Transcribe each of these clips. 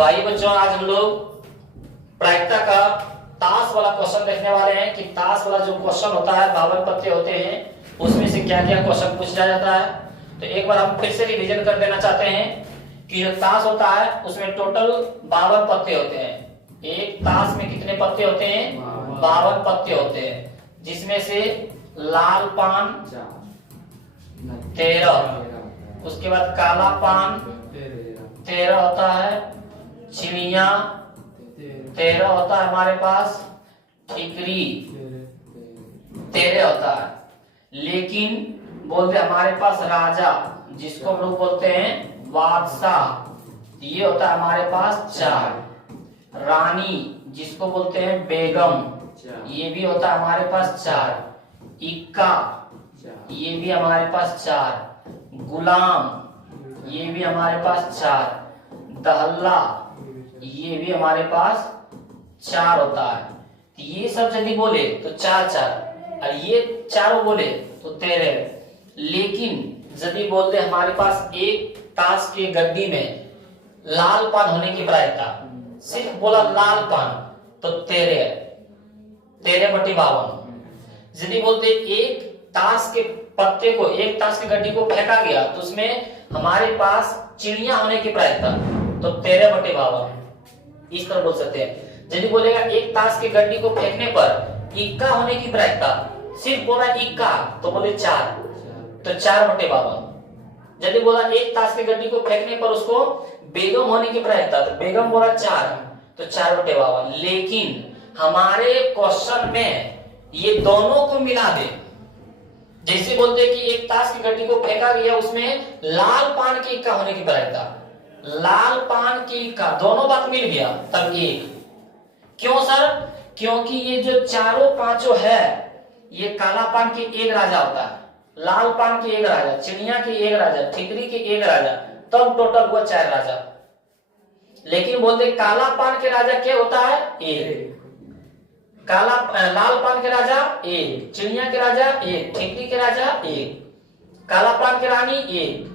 तो आइए बच्चों, आज हम लोग प्रायिकता का ताश वाला क्वेश्चन देखने वाले हैं कि ताश वाला जो क्वेश्चन होता है 52 पत्ते होते हैं, उसमें से क्या क्या क्वेश्चन पूछा जाता है। तो एक बार हम फिर से रिवीजन कर देना चाहते हैं कि जो ताश होता है उसमें टोटल 52 पत्ते होते हैं। एक ताश में कितने पत्ते होते हैं? 52 पत्ते होते हैं, जिसमें से लाल पान 13, उसके बाद काला पान 13 होता है, चिड़िया 13 होता है हमारे पास, ठिकरी 13 होता है। लेकिन बोलते हमारे पास राजा, जिसको हम लोग बोलते हैं बादशाह, ये होता है हमारे पास 4। रानी, जिसको बोलते हैं बेगम, ये भी होता है हमारे पास 4। इक्का, ये भी हमारे पास 4। गुलाम, ये भी हमारे पास 4। दहल्ला, ये भी हमारे पास 4 होता है। तो ये सब यदि बोले तो 4 और ये चारों बोले तो 13। लेकिन यदि बोलते हमारे पास एक ताश के गड्डी में लाल पान होने की प्रायिकता, सिर्फ बोला लाल पान तो 13/52। यदि बोलते एक ताश के पत्ते को, एक ताश की गड्डी को फेंका गया तो उसमें हमारे पास चिड़िया होने की प्रायिकता तो 13/52 इस तरह बोल सकते हैं। यदि बोलेगा एक ताश की गड्डी को फेंकने पर इक्का होने की प्रायिकता, सिर्फ बोला इक्का तो बोले 4 तो 4/52। यदि बोला एक ताश की गड्डी को फेंकने पर उसको बेगम होने की प्रायिकता, तो बेगम बोला 4 तो 4/52। लेकिन हमारे क्वेश्चन में ये दोनों को मिला दे, जैसे बोलते कि एक ताश की गड्डी को फेंका गया, उसमें लाल पान की इक्का होने की प्रायिकता, लाल पान की इक्का, दोनों बात मिल गया तब 1। क्यों सर? क्योंकि ये जो चारों पांचों है, ये काला पान के एक राजा होता है, लाल पान के एक राजा, चिड़िया के एक राजा, ठिकरी के एक राजा, तब टोटल हुआ 4 राजा। लेकिन बोलते काला पान के राजा क्या होता है? 1। लाल पान के राजा 1, चिड़िया के राजा 1, ठिकरी के राजा 1, काला पान के रानी 1,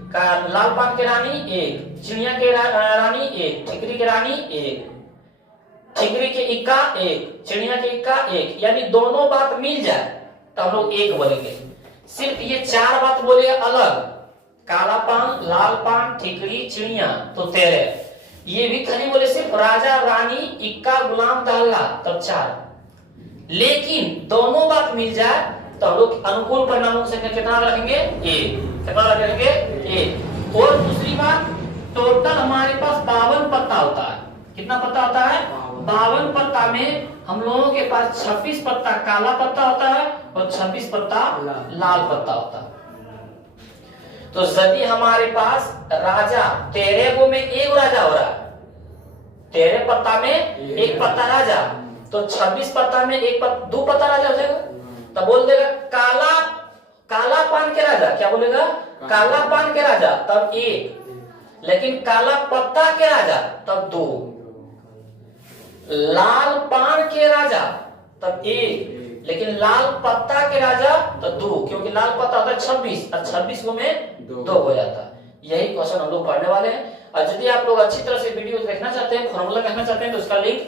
लाल पान के रानी 1, चिड़िया के रानी 1, ठिकरी के रानी 1, ठिकरी के इक्का 1, चिड़िया के इक्का 1। यानी दोनों बात मिल जाए तो हम लोग 1 बोलेंगे। सिर्फ ये 4 बात बोले अलग, काला पान, लाल पान, ठिकरी, चिड़िया तो 13। ये भी खाली बोले सिर्फ राजा, रानी, इक्का, गुलाम, दहल्ला तब 4। लेकिन दोनों बात मिल जाए तो हम लोग अनुकूल परिणामों की संख्या कितना रखेंगे? 1। कितना रखेंगे? 1। और दूसरी बात, टोटल हमारे पास 52 पत्ता होता है। कितना पत्ता होता है? 52 पत्ता में हम लोगों के पास 26 पत्ता काला पत्ता होता है और 26 पत्ता लाल पत्ता होता है। तो यदि हमारे पास राजा 13 गो में एक राजा हो रहा है, 13 पत्ता में एक पत्ता राजा, तो 26 पत्ता में दो पत्ता राजा हो जाएगा। तब बोल देगा काला पान के राजा, क्या बोलेगा? काला पान के राजा तब 1। लेकिन काला पत्ता के राजा तब 2। लाल पान के राजा तब 1, लेकिन लाल पत्ता के राजा तब 2, क्योंकि लाल पत्ता होता है 26 और 26 को में 2 हो जाता है। यही क्वेश्चन हम लोग पढ़ने वाले हैं। और यदि आप लोग अच्छी तरह से वीडियो देखना चाहते हैं, फॉर्मूला देखना चाहते हैं, तो उसका लिंक,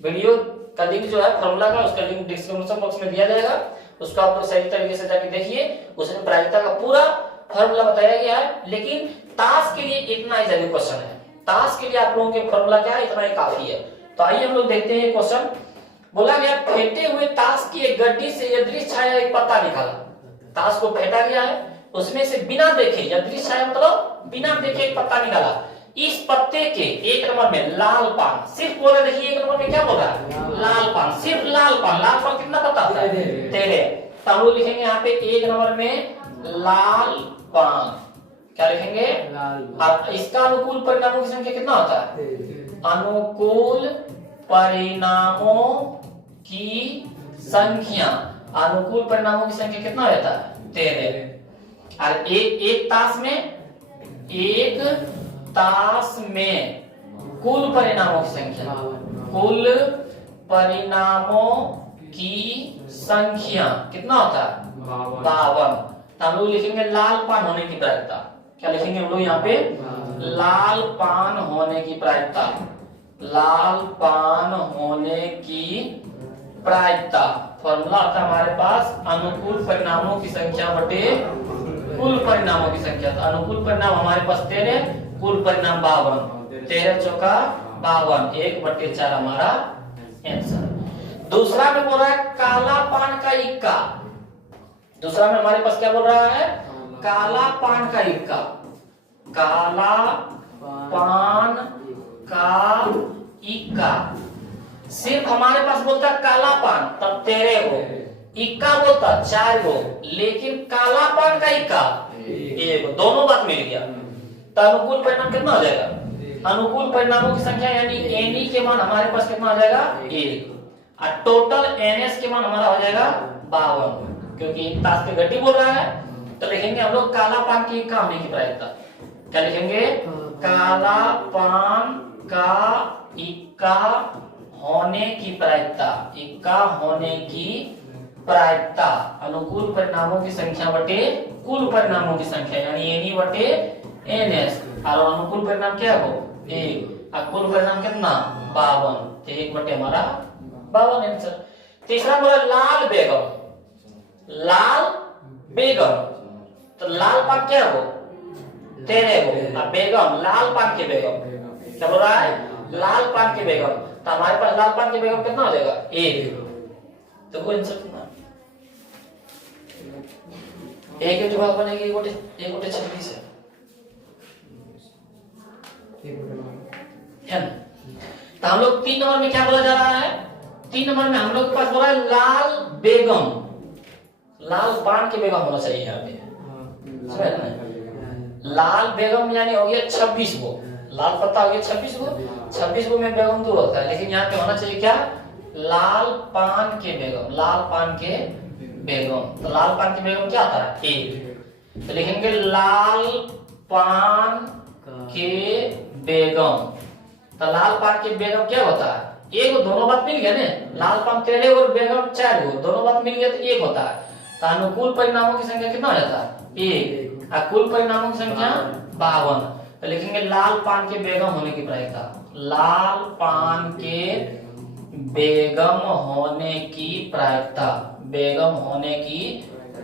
वीडियो का लिंक जो है फॉर्मूला का, उसका लिंक डिस्क्रिप्शन बॉक्स में दिया जाएगा। उसको आप लोग सही तरीके से जाके देखिए, उसमें प्रायिकता का पूरा फॉर्मूला बताया गया है। लेकिन ताश के लिए इतना ही जरूरी क्वेश्चन है, ताश के लिए आप लोगों के फॉर्मूला क्या है, इतना ही काफी है। तो आइए हम लोग देखते हैं क्वेश्चन। बोला गया फेंटे हुए ताश की एक गड्डी से यदृच्छ छाया एक पत्ता निकाला। ताश को फेंटा गया है, उसमें से बिना देखे, यदृच्छ छाया मतलब बिना देखे एक पत्ता निकाला। इस पत्ते के 1 नंबर में लाल पान, सिर्फ बोला, देखिए 1 नंबर में क्या बोल रहा है? लाल पान, सिर्फ लाल पान। लाल पान कितना पत्ता होता है? 13। तो हम लोग लिखेंगे यहाँ पे 1 नंबर में लाल पान, क्या लिखेंगे? अब इसका अनुकूल परिणामों की संख्या कितना होता है? अनुकूल परिणामों की संख्या, अनुकूल परिणामों की संख्या कितना होता है? 13। और एक ताश में कुल परिणामों की संख्या, कुल परिणामों की संख्या कितना होता है? 52। तो हम लोग लिखेंगे लाल पान होने की प्रायिकता, क्या लिखेंगे हम लोग यहाँ पे? लाल पान होने की प्रायिकता लाल पान होने की प्रायिकता। फॉर्मूला आता है हमारे पास अनुकूल परिणामों की संख्या बटे कुल परिणामों की संख्या। तो अनुकूल परिणाम हमारे पास 13, कुल परिणाम 52, 13 चौका 52, 1/4 हमारा आंसर। दूसरा में बोल रहा है काला पान का इक्का। दूसरा में हमारे पास क्या बोल रहा है, काला पान का इक्का। काला पान का इक्का। सिर्फ हमारे पास बोलता है काला पान तब 13 गो, इक्का बोलता 4 गो, लेकिन काला पान का इक्का 1 गो, दोनों बात मिल गया। तो अनुकूल परिणाम कितना हो जाएगा, अनुकूल परिणामों की संख्या यानी एनी के मान हमारे पास कितना हो जाएगा 1, और टोटल एनएस के मान हमारा हो जाएगा 52, क्योंकि एक ताश पे गड्डी बोल रहा है। तो लिखेंगे हम लोग काला पान की इक्का होने की प्रायिकता। क्या लिखेंगे, काला पान का इक्का होने की प्रायिकता। इक्का होने की प्रायिकता अनुकूल परिणामों की संख्या बटे कुल परिणामों की संख्या यानी एनी बटे एनएस। और अनुकूल परिणाम क्या हो 1, और कुल परिणाम कितना 52, तो 1 बटे हमारा 52 आंसर। तीसरा बोला लाल बेगम। लाल बेगम, तो लाल पान क्या हो 13 गो, और बेगम लाल पान के बेगम क्या बोल रहा है, लाल पान के बेगम। तो हमारे पास लाल पान के बेगम कितना हो जाएगा 1, तो कोई आंसर कितना 1 के जवाब बनेगी 1/26 है ना। तो हम लोग 3 नंबर में क्या बोला जा रहा है, 3 नंबर में हम लोग के पास बोला है लाल बेगम। लाल पान के बेगम होना चाहिए यहाँ पे, समझ में। लाल बेगम यानी हो गया 26 गो, लाल पत्ता हो गया 26 गो, 26 गो में बेगम 2 होता है, लेकिन यहाँ पे होना चाहिए क्या लाल पान के बेगम। लाल पान के बेगम, तो लाल पान के बेगम क्या आता है 1, तो लिखेंगे लाल पान के बेगम। तो लाल पान के बेगम क्या होता है 1, दोनों बात मिल गया ना, लाल पान 13 और बेगम 4 गो, दोनों बात मिल गया तो 1 होता है। तो अनुकूल परिणामों की संख्या कितना हो जाता है 1, और कुल परिणामों की संख्या 52। तो लिखेंगे लाल पान के बेगम होने की प्रायिकता। लाल पान के बेगम होने की प्रायिकता, बेगम होने की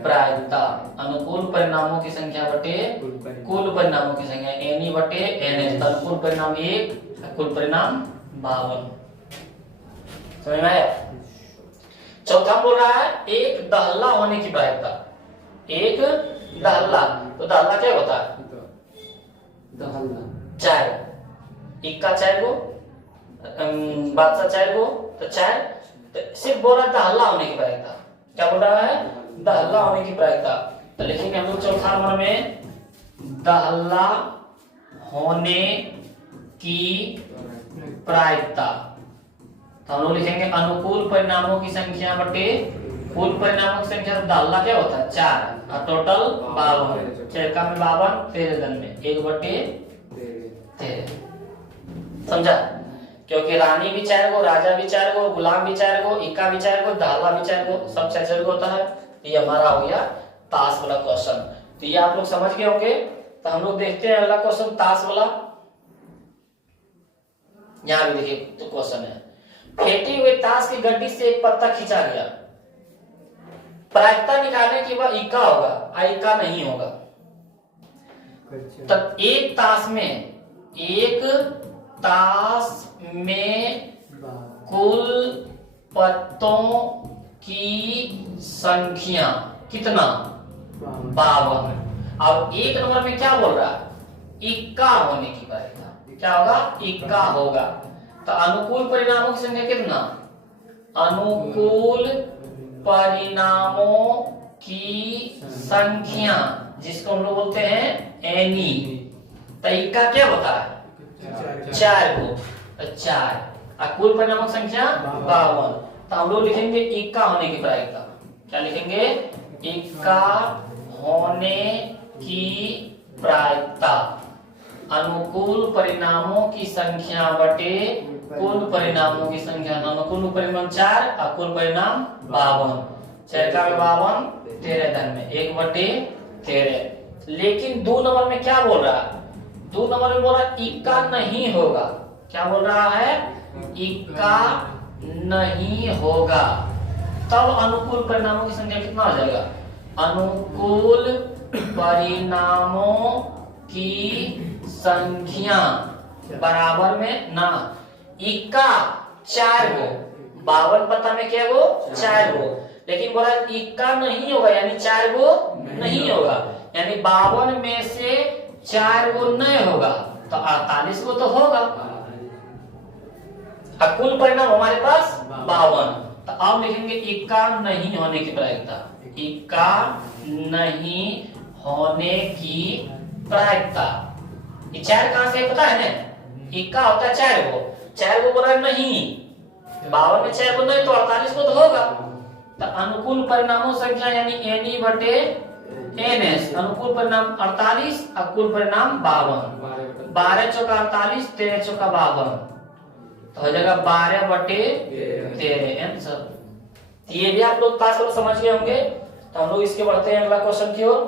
प्रायिकता अनुकूल परिणामों की संख्या बटे कुल परिणामों की संख्या एनी बटे एनएस। अनुकूल परिणाम 1, कुल परिणाम 52। समझ में आया। चौथा बोल रहा है एक दहल्ला होने की प्रायिकता। एक दहल्ला, तो दहल्ला क्या होता है 4, इक्का 4 गो, बादशाह 4 गो, तो 4। तो सिर्फ बोल रहा है दहल्ला होने की प्रायिकता। क्या बोल रहा है दहल्ला होने की प्रायिकता। तो लिखेंगे हम लोग चौथा नंबर में दहल्ला होने की प्रायिकता। तो हम लोग लिखेंगे अनुकूल परिणामों की संख्या बटे कुल परिणामों की संख्या। दहल्ला क्या होता है 4, और टोटल 52, 4 का में 52, 13 दिन में 1/13। समझा, क्योंकि रानी भी 4 गो, राजा भी 4 गो, गुलाम भी 4 गो, इक्का भी 4 गो, दहल्ला भी 4 गो, सब 4 गो होता है। ये हमारा हो गया ताश वाला क्वेश्चन। तो ये आप लोग समझ गए होंगे। तो हम लोग देखते हैं अगला क्वेश्चन ताश वाला। यहाँ भी देखिए तो क्वेश्चन है, फेंटे हुए ताश की गड्डी से एक पत्ता खींचा गया, प्रायिकता निकालने की वह इक्का होगा, इक्का नहीं होगा। तब एक ताश में कुल पत्तों की संख्या कितना 52। अब 1 नंबर में क्या बोल रहा है इक्का होने की प्रायिकता। क्या होगा इक्का होगा। तो अनुकूल परिणामों की संख्या कितना, अनुकूल परिणामों की संख्या जिसको हम लोग बोलते हैं एनी। तो इक्का क्या होता है 4 को, 4, और कुल परिणामों की संख्या 52। तो हम लोग लिखेंगे इक्का होने की प्रायिकता। क्या लिखेंगे इक्का होने की प्रायिकता अनुकूल परिणामों की संख्या बटे कुल परिणामों की संख्या। अनुकूल परिणाम 4 और कुल परिणाम 52, 4 का 52, 13 धन में 1/13। लेकिन 2 नंबर में क्या बोल रहा है, 2 नंबर में बोल रहा है इक्का नहीं होगा। क्या बोल रहा है? इक्का नहीं होगा। तब अनुकूल परिणामों की संख्या कितना हो जाएगा? अनुकूल परिणामों की संख्या बराबर में ना इक्का 4 गो, 52 पत्ता में क्या गो? 4 गो। लेकिन बोला इक्का नहीं होगा, यानी 4 गो नहीं होगा, यानी 52 में से 4 गो नहीं होगा तो 48 गो तो होगा। अब कुल परिणाम हमारे पास 52, तो अब लिखेंगे इक्का नहीं होने की प्रायिकता। इक्का नहीं होने की प्रायिकता, ये 4 कहां से पता है ना? इक्का होता है 4 गो, 4 गो बोला नहीं, 52 में 4 गो नहीं तो 48 गो तो होगा। तो अनुकूल परिणामों संख्या यानी एनी बटे एनएस, अनुकूल परिणाम 48, अकुल परिणाम 52। 12 चौका 48, 13 चौका 52, तो हो जाएगा 12 बटे 13 आंसर। ये भी आप लोग ताश वाला समझ गए होंगे। तो हम लोग इसके बढ़ते हैं अगला क्वेश्चन की ओर।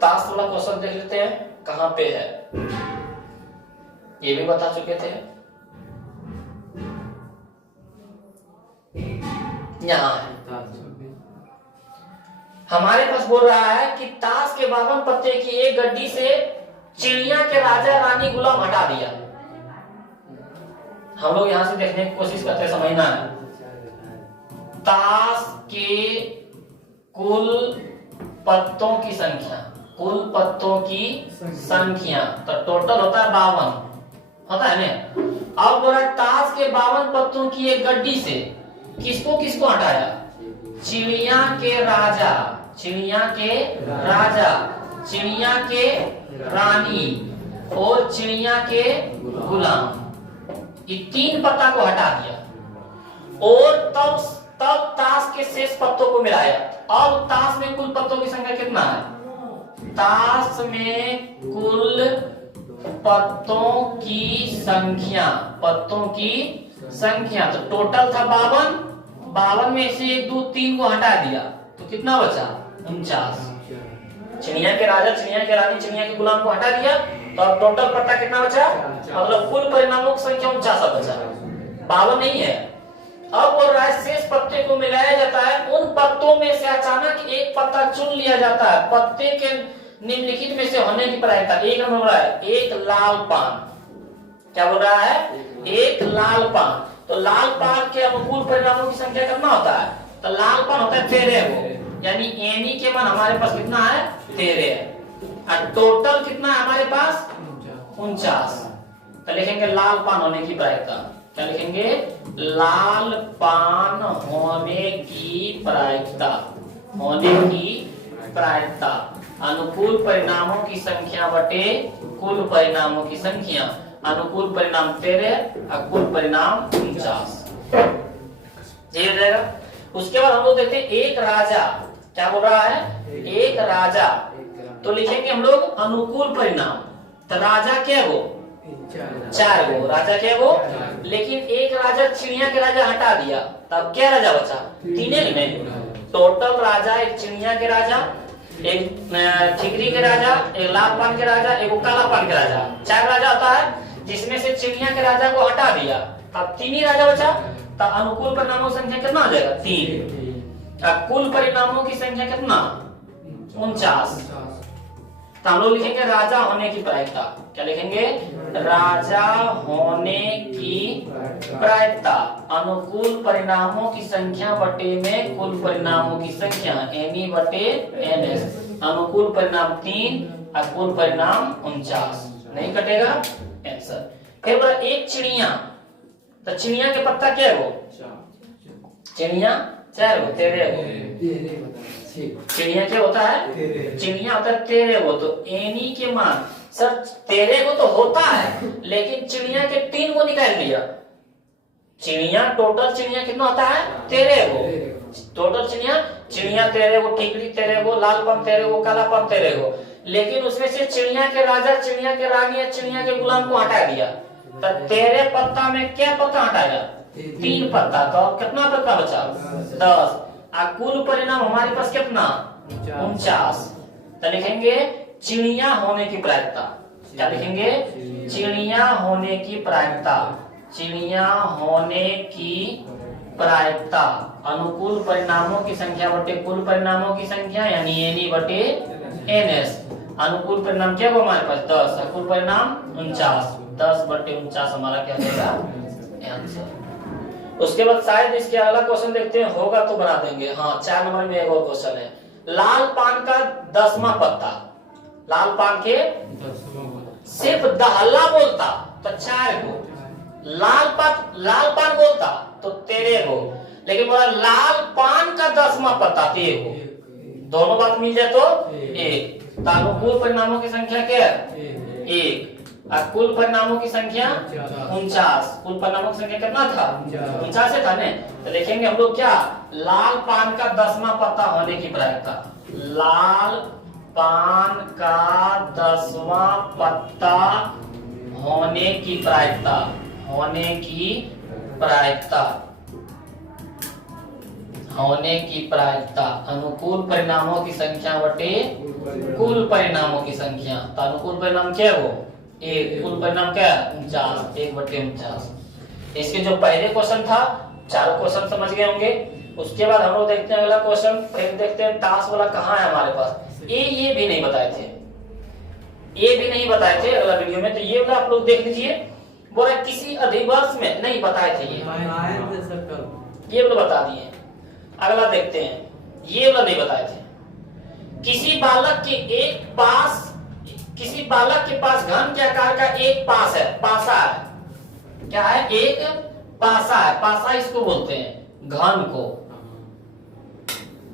ताश वाला क्वेश्चन देख लेते हैं कहां पे है, ये भी बता चुके थे। यहाँ है, हमारे पास बोल रहा है कि ताश के 52 पत्ते की एक गड्डी से चिड़िया के राजा रानी गुलाम हटा दिया। हम लोग यहां से देखने की कोशिश करते हैं, समझना है। ताश के कुल पत्तों की संख्या, कुल पत्तों की संख्या तो टोटल होता है 52, होता है ना। अब बोला ताश के 52 पत्तों की एक गड्डी से किसको किसको हटाया? चिड़िया के राजा, चिड़िया के राजा, चिड़िया के रानी और चिड़िया के गुलाम, ये 3 पत्ता को हटा दिया और तब ताश के शेष पत्तों को मिलाया। अब ताश में कुल पत्तों की संख्या कितना है? ताश में कुल पत्तों की संख्या, पत्तों की संख्या तो टोटल था 52, 52 में से 1 2 3 को हटा दिया तो कितना बचा? 49। चिड़िया के राजा, चिड़िया के रानी, चिड़िया के गुलाम को हटा दिया तो अब टोटल पत्ता कितना बचा? मतलब कुल परिणामों की संख्या 49 बचा, 52 नहीं है। अब बोल रहा है शेष पत्ते को मिलाया जाता है, उन पत्तों में से अचानक एक पत्ता चुन लिया जाता है। पत्ते के निम्नलिखित में से होने की प्रायिकता। एक नंबर बोल रहा है एक लाल पान, क्या बोल रहा है? एक लाल पान। तो लाल पान के अनुकूल परिणामों की संख्या कितना होता है? तो लाल पान होता है 13 को, यानी एनी के मान हमारे पास कितना है? 13 और टोटल कितना है हमारे पास? 49। तो लिखेंगे लाल पान होने की प्रायिकता, क्या लिखेंगे? लाल पान होने की प्रायिकता, होने की प्रायिकता अनुकूल परिणामों की संख्या बटे कुल परिणामों की संख्या। अनुकूल परिणाम 13 और कुल परिणाम 49, ये हो जाएगा। उसके बाद हम लोग देखते हैं एक राजा, क्या बोल रहा है? एक राजा, तो लिखेंगे हम लोग अनुकूल परिणाम। तो राजा क्या वो? 4 गो, राजा क्या वो? लेकिन एक राजा चिड़िया के राजा हटा दिया तब क्या राजा बचा? 3 में टोटल राजा, एक चिड़िया के राजा, एक ठिकरी के राजा, एक लाल पान के राजा, एक काला पान के राजा, 4 राजा होता है। जिसमें से चिड़िया के राजा को हटा दिया अब 3 ही राजा बचा, तो अनुकूल परिणामों की संख्या कितना हो जाएगा? 3। कुल परिणामों की संख्या कितना? 49। तो हम लोग लिखेंगे राजा होने की प्रायिकता, क्या लिखेंगे? राजा होने की प्रायिकता अनुकूल परिणामों की संख्या बटे में कुल परिणामों की संख्या, एनी बटे एनएस। अनुकूल परिणाम 3 और कुल परिणाम 49, नहीं कटेगा आंसर। फिर बोला एक चिड़िया, तो चिड़िया के पत्ता क्या है वो? चिड़िया 4 गो, 13 गो। चिड़िया क्या होता है? चिड़िया होता है 13 गो। तो एनी के मान सर 13 गो तो होता है, लेकिन चिड़िया के 3 गो निकाल दिया। चिड़िया टोटल चिड़िया कितना होता है? 13 गो टोटल चिड़िया। चिड़िया 13 गो, ठिकरी 13 गो, लाल पान 13 गो, काला पान 13 गो। लेकिन उसमें से चिड़िया के राजा, चिड़िया के रानी या चिड़िया के गुलाम को हटा दिया। तो 13 पत्ता में क्या पत्ता हटाया? 3 पत्ता। तो कितना पत्ता बचा? 10। कुल परिणाम हमारे पास कितना? 49। तो लिखेंगे चिड़िया होने की प्रायिकता, क्या लिखेंगे? चिड़िया होने की प्रायिकता, चिड़िया होने की प्रायिकता अनुकूल परिणामों की संख्या बटे कुल परिणामों की संख्या, यानी एन बटे एनएस। अनुकूल परिणाम क्या हुआ हमारे पास 10, कुल परिणाम 49, 10 बटे 49 हमारा क्या होगा आंसर। उसके बाद शायद इसके अगला क्वेश्चन देखते हैं, होगा तो बना देंगे। हाँ 4 नंबर में एक और क्वेश्चन है, लाल पान का 10वां पत्ता, लाल पान के सिर्फ दहला बोलता तो 4 गो, लाल पान बोलता तो 13 गो, लेकिन बोला लाल पान का 10वां पत्ता तो 1 गो, दोनों बात मिल जाए तो 1। अनुकूल परिणामों की संख्या क्या है 1, और कुल परिणामों की संख्या 49। कुल परिणामों की संख्या कितना था 49 था ने, तो देखेंगे हम लोग क्या, लाल पान का 10वां पत्ता होने की प्रायिकता, लाल पान का 10वां पत्ता होने की प्रायिकता, होने की प्रायिकता, होने की प्रायिकता अनुकूल परिणामों की संख्या बटे कुल परिणामों की संख्या। तो अनुकूल परिणाम क्या है वो 1, कुल परिणाम क्या है 49, 1 बटे 49। इसके जो पहले क्वेश्चन था, चारों क्वेश्चन समझ गए होंगे। उसके बाद हम लोग देखते हैं अगला क्वेश्चन, फिर देखते हैं टास्क वाला कहाँ है हमारे पास। ये भी नहीं बताए थे, ये भी नहीं बताए थे अगला वीडियो में, तो ये वाला आप लोग देख लीजिए। बोला किसी अधिवर्ष में नहीं बताए थे, ये वाला बता दिए। अगला देखते हैं, ये वाला नहीं बताए थे। किसी बालक के पास घन के आकार का एक पास है, पासा है, क्या है एक पासा है, पासा इसको बोलते हैं घन को,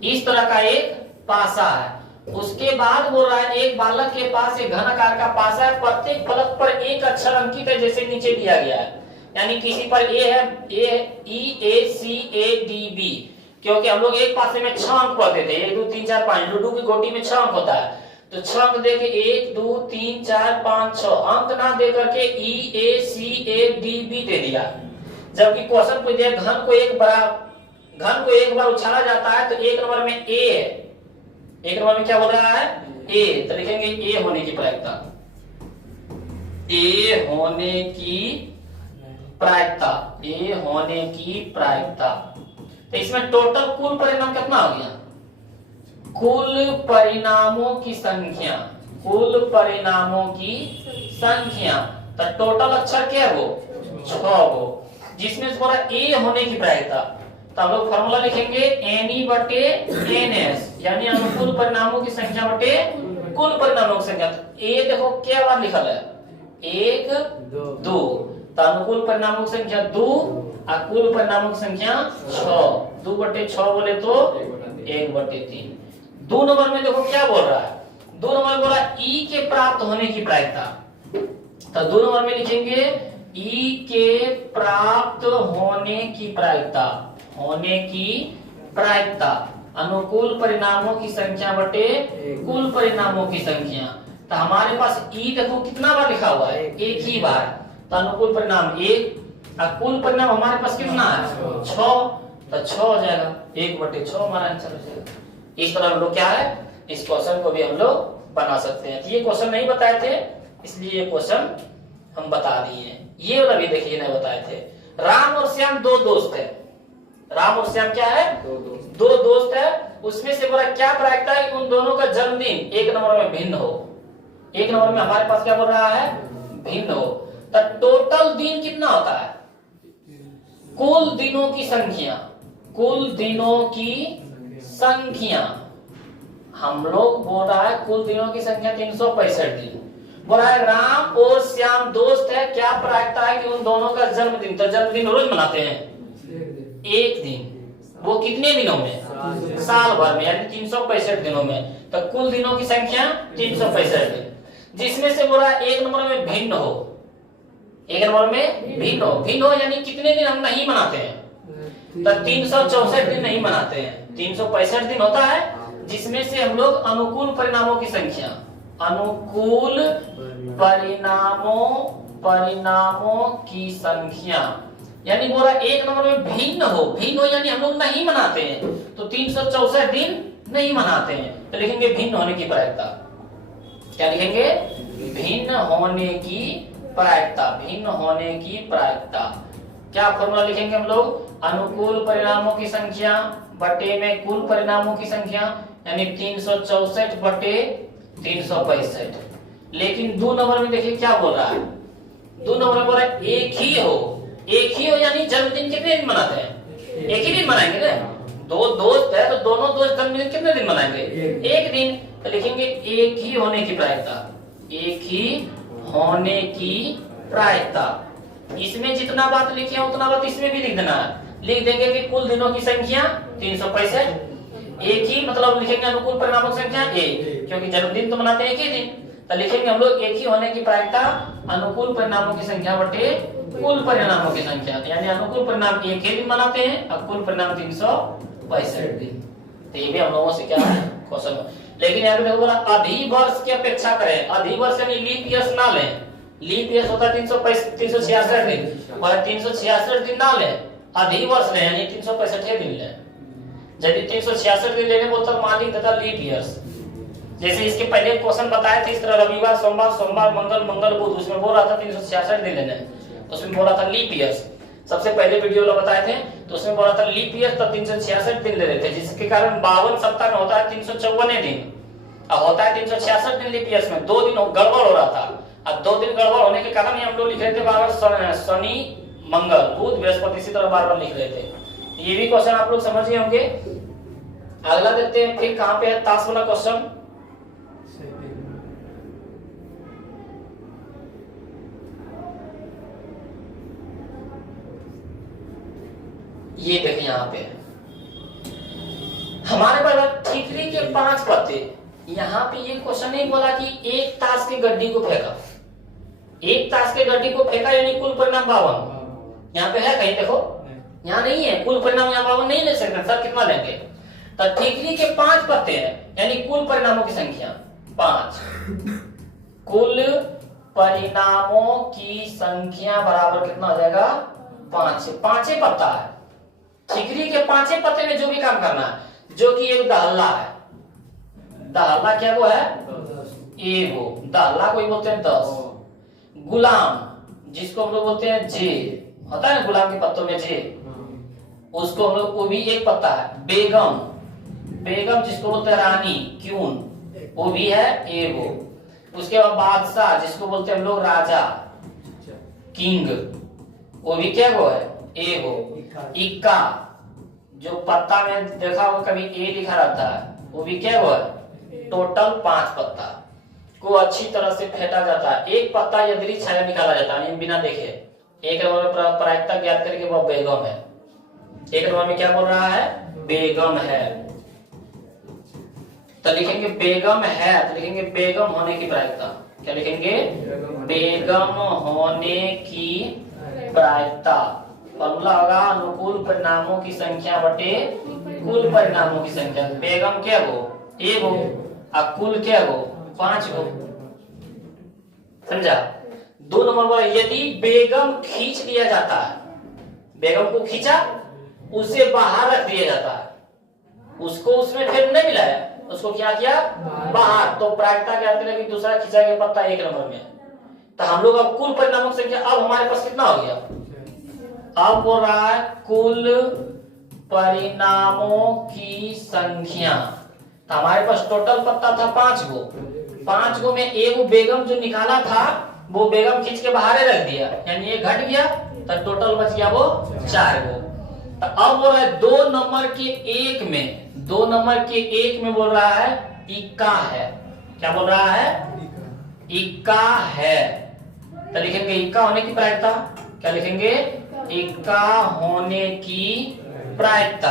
इस तरह का एक पासा है। उसके बाद बोल रहा है एक बालक के पास एक घन आकार का पासा है, प्रत्येक फलक पर एक अक्षर अंकित है जैसे नीचे दिया गया है। यानी किसी पर ए है, ए ई ए सी ए डी बी, क्योंकि हम लोग एक पासे में 6 अंक पढ़ते थे, 1 2 3 4 5, लूडो की गोटी में 6 अंक होता है, तो 6 अंक दे के 1 2 3 4 5 6 अंक ना दे करके ई ए सी ए डी बी दे दिया। जबकि क्वेश्चन पूछ दिया घन को एक बार उछाला जाता है, तो 1 नंबर में ए है, 1 नंबर में क्या बोल रहा है ए, तो लिखेंगे ए होने की प्रायिकता, ए होने की प्रायिकता, ए होने की प्रायिकता। तो इसमें टोटल कुल परिणाम कितना हो गया, कुल परिणामों की संख्या, कुल परिणामों की संख्या, तो टोटल अक्षर क्या है वो 6 गो, जिसमें थोड़ा ए होने की प्रायिकता। तो हम लोग फॉर्मूला लिखेंगे एन बटे एन एस, यानी अनुकूल परिणामों की संख्या बटे कुल परिणामों की संख्या। ए देखो क्या बार लिखा है 1 2, तो अनुकूल परिणामों की संख्या 2 और कुल परिणामों की संख्या 6, 2 बटे 6 बोले तो 1 बटे 3। 2 नंबर में देखो क्या बोल रहा है, 2 नंबर बोल रहा है ई के प्राप्त होने की प्रायिकता, तो 2 नंबर में लिखेंगे ई के प्राप्त होने की प्रायिकता, होने की प्रायिकता अनुकूल परिणामों की संख्या बटे कुल परिणामों की संख्या। तो हमारे पास ई देखो कितना बार लिखा हुआ है, एक ही बार, तो अनुकूल परिणाम 1 और कुल परिणाम हमारे पास कितना है 6, तो 6 हो जाएगा, 1 बटे 6 हमारा आंसर हो जाएगा। इस तरह हम लोग क्या है इस क्वेश्चन को भी हम लोग बना सकते हैं। तो ये क्वेश्चन नहीं बताए थे, इसलिए ये क्वेश्चन हम बता दिए। ये वाला भी देखिए नहीं बताए थे। राम और श्याम 2 दोस्त है, राम और श्याम क्या है 2 दोस्त है, उसमें से बोला क्या प्रायिकता है कि उन दोनों का जन्मदिन 1 नंबर में भिन्न हो। 1 नंबर में हमारे पास क्या बोल रहा है भिन्न हो, तो टोटल दिन कितना होता है, कुल दिनों की संख्या, कुल दिनों की संख्या। हम लोग बोल रहा है कुल दिनों की संख्या 365 दिन। बोला है राम और श्याम दोस्त है, क्या प्रायिकता है कि उन दोनों का जन्मदिन, तो जन्मदिन रोज मनाते हैं 1 दिन, वो कितने दिनों में साल भर में, यानी 365 दिनों में, तो कुल दिनों की संख्या 365 दिन। जिसमें से बोला 1 नंबर में भिन्न हो, 1 नंबर में भिन्न हो यानी कितने दिन हम नहीं मनाते हैं, तो 364 दिन नहीं मनाते हैं, 365 दिन होता है, जिसमें से हम लोग अनुकूल परिणामों की संख्या, अनुकूल परिणामों की संख्या, यानी बोला 1 नंबर में भिन्न हो यानी हम लोग नहीं मनाते हैं, तो 364 दिन नहीं मनाते हैं, तो लिखेंगे भिन्न होने की प्रायिकता। क्या लिखेंगे भिन्न होने की प्रायिकता, भिन्न होने की प्रायिकता। क्या फॉर्मूला लिखेंगे हम लोग, अनुकूल परिणामों की संख्या बटे में कुल परिणामों की संख्या, यानी 364 बटे 365। लेकिन 2 नंबर में देखिए क्या बोल रहा है, 2 नंबर में बोल रहा है एक ही हो, एक ही हो यानी जन्मदिन कितने दिन मनाते हैं, एक ही दिन मनाएंगे ना। दो दोस्त है तो दोनों दोस्त जन्मदिन कितने दिन मनाएंगे, एक दिन। तो लिखेंगे एक ही होने की प्रायिकता, एक ही होने की प्रायिकता। इसमें जितना बात लिखे हैं उतना बात इसमें भी लिख देना है। लिख देंगे कि कुल दिनों की संख्या 365, एक ही मतलब लिखेंगे अनुकूल परिणामों की संख्या एक, क्योंकि जन्मदिन तो मनाते हैं एक ही दिन। तो लिखेंगे हम लोग एक ही होने की प्रायिकता अनुकूल परिणामों की संख्या बटे कुल परिणामों की संख्या, यानी अनुकूल परिणाम एक ही दिन मनाते हैं और कुल परिणाम 365 दिन। तो ये भी हम लोगों से क्या है क्वेश्चन। लेकिन यहाँ पे देखो बोला अधिवर्ष की अपेक्षा करें, अधिवर्ष यानी लीप ईयर्स ना लें, लीप ईयर्स होता है 366 दिन और 366 दिन ना लें, अधिवर्ष लें यानी 365 दिन लें। यदि 366 दिन लेने बोलता तो मान ली तथा लीप ईयर्स, जैसे इसके पहले क्वेश्चन बताए थे इस तरह रविवार सोमवार सोमवार मंगल मंगल बुध, उसमें बोल रहा था 366 दिन लेने, उसमें बोल रहा था लीप ईयर्स। सबसे पहले वीडियो लोग बताए थे तो उसमें बोला था लीप ईयर तब 366 दिन ले रहे थे, जिसके कारण 52 सप्ताह में होता है 354 दिन, अब होता है 366 दिन लीप ईयर्स में। 2 दिन गड़बड़ हो रहा था, अब 2 दिन गड़बड़ होने के कारण ही हम लोग लिख रहे थे बार बार शनि मंगल बुध बृहस्पति, इसी तरह बार बार लिख रहे थे। ये भी क्वेश्चन आप लोग समझ गए होंगे। अगला देखते हैं फिर कहां पे है ताश वाला क्वेश्चन। ये देखिए यहाँ पे हमारे पास ठीकरी के 5 पत्ते। यहाँ पे ये क्वेश्चन नहीं बोला कि एक ताश की गड्डी को फेंका, एक ताश के गड्डी को फेंका यानी कुल परिणाम 52। यहाँ पे है कहीं देखो, यहाँ नहीं है कुल परिणाम, यहाँ 52 नहीं ले सकते सर, कितना लेंगे। तो ठीकरी के 5 पत्ते हैं यानी कुल परिणामों की संख्या 5, कुल परिणामों की संख्या बराबर कितना हो जाएगा 5। 5 पत्ता है, ठीकरी के 5 पत्ते में जो भी काम करना है, जो कि एक दहल्ला है, दहल्ला क्या वो है एगो, दहल्ला को बोलते हैं 10। गुलाम जिसको हम लोग बोलते हैं जे, होता है ना गुलाम के पत्तों में जे, उसको हम लोग, वो भी एक पत्ता है। बेगम, बेगम जिसको बोलते हैं रानी क्यून, वो भी है एगो। उसके बाद बादशाह जिसको बोलते हैं हम लोग राजा किंग, वो भी क्या वो है एगो। इक्का जो पत्ता में देखा होगा कभी ए लिखा रहता है, वो भी क्या वो है। टोटल 5 पत्ता को अच्छी तरह से फेंटा जाता है, एक पत्ता यदि छाया निकाला जाता है बिना देखे। एक नंबर में प्रायिकता ज्ञात करके वो बेगम है, एक नंबर में क्या बोल रहा है बेगम है। तो लिखेंगे बेगम है, तो लिखेंगे बेगम होने की प्रायिकता, क्या लिखेंगे बेगम होने की प्रायिकता। फॉर्मूला होगा अनुकूल परिणामों की संख्या बटे कुल परिणामों की संख्या। बेगम क्या हो एक हो और कुल क्या हो 5 हो, समझा। 2 नंबर बोला यदि बेगम खींच लिया जाता है, बेगम को खींचा उसे बाहर रख दिया जाता है, उसको उसमें फिर नहीं मिलाया, उसको क्या किया बाहर, तो प्रायिकता क्या करेगी दूसरा खींचा गया पत्ता 1 नंबर में। तो हम लोग अब कुल परिणामों की संख्या अब हमारे पास कितना हो गया, अब बोल रहा है कुल परिणामों की संख्या। तो हमारे पास टोटल पत्ता था 5 गो, 5 गो में एक बेगम जो निकाला था वो बेगम खींच के बाहर रख दिया, यानी ये घट गया, तो टोटल बच गया वो 4 गो। तो अब बोल रहा है 2 नंबर के 1 में, 2 नंबर के 1 में बोल रहा है इक्का है, क्या बोल रहा है इक्का है। तो लिखेंगे इक्का होने की प्रायिकता, क्या लिखेंगे इक्का होने की प्रायिकता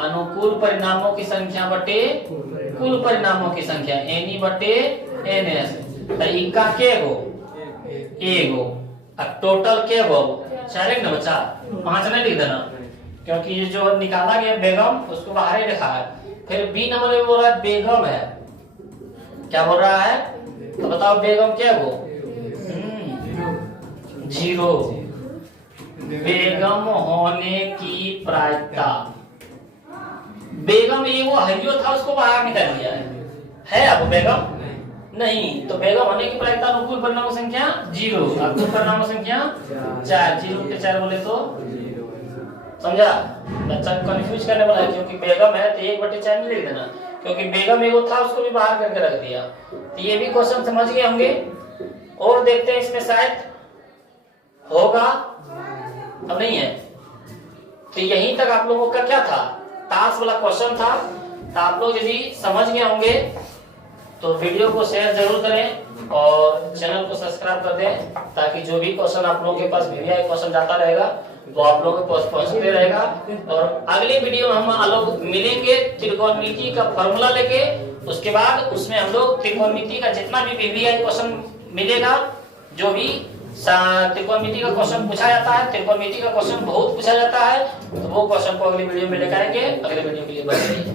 अनुकूल परिणामों की संख्या बटे कुल परिणामों की संख्या एनी बटे एनएस। तो इक्का के गो एगो और टोटल के गो 4 ना बच्चा, 5 नहीं लिख देना क्योंकि ये जो निकाला गया बेगम उसको बाहर ही लिखा है। फिर बी नंबर में बोल रहा है बेगम है, क्या बोल रहा है तो बताओ बेगम क्या गो 0। बेगम होने की प्रायिकता, बेगम ये वो हरियो था उसको बाहर निकाल दिया है अब बेगम नहीं, तो बेगम होने की प्रायिकता अनुकूल परिणामक संख्या 0, अपूर्ण परिणामक संख्या 4, 0 के 4 बोले तो समझा। बच्चा कंफ्यूज करने वाला है, क्योंकि बेगम है तो 1/4 नहीं लिख देना, क्योंकि बेगम एगो था उसको भी बाहर करके रख दिया। तो ये भी क्वेश्चन समझ गए होंगे। और देखते हैं इसमें शायद होगा, अब नहीं है। तो यहीं तक आप लोगों का क्या था, टास्क वाला क्वेश्चन था। तो आप लोग यदि समझ गए होंगे तो वीडियो को शेयर जरूर करें और चैनल को सब्सक्राइब कर दें, ताकि जो भी क्वेश्चन आप लोगों के पास वीडियो क्वेश्चन जाता रहेगा वो आप लोगों के पास पहुंचते रहेगा। और अगले वीडियो में हम लोग मिलेंगे त्रिकोणमिति का फॉर्मूला लेके। उसके बाद उसमें हम लोग त्रिकोणमिति का जितना भी वीवीआई क्वेश्चन मिलेगा, जो भी त्रिकोणमिति का क्वेश्चन पूछा जाता है, त्रिकोणमिति का क्वेश्चन बहुत पूछा जाता है, तो वो क्वेश्चन को अगले वीडियो में लेकर आएंगे। अगले वीडियो के लिए बस।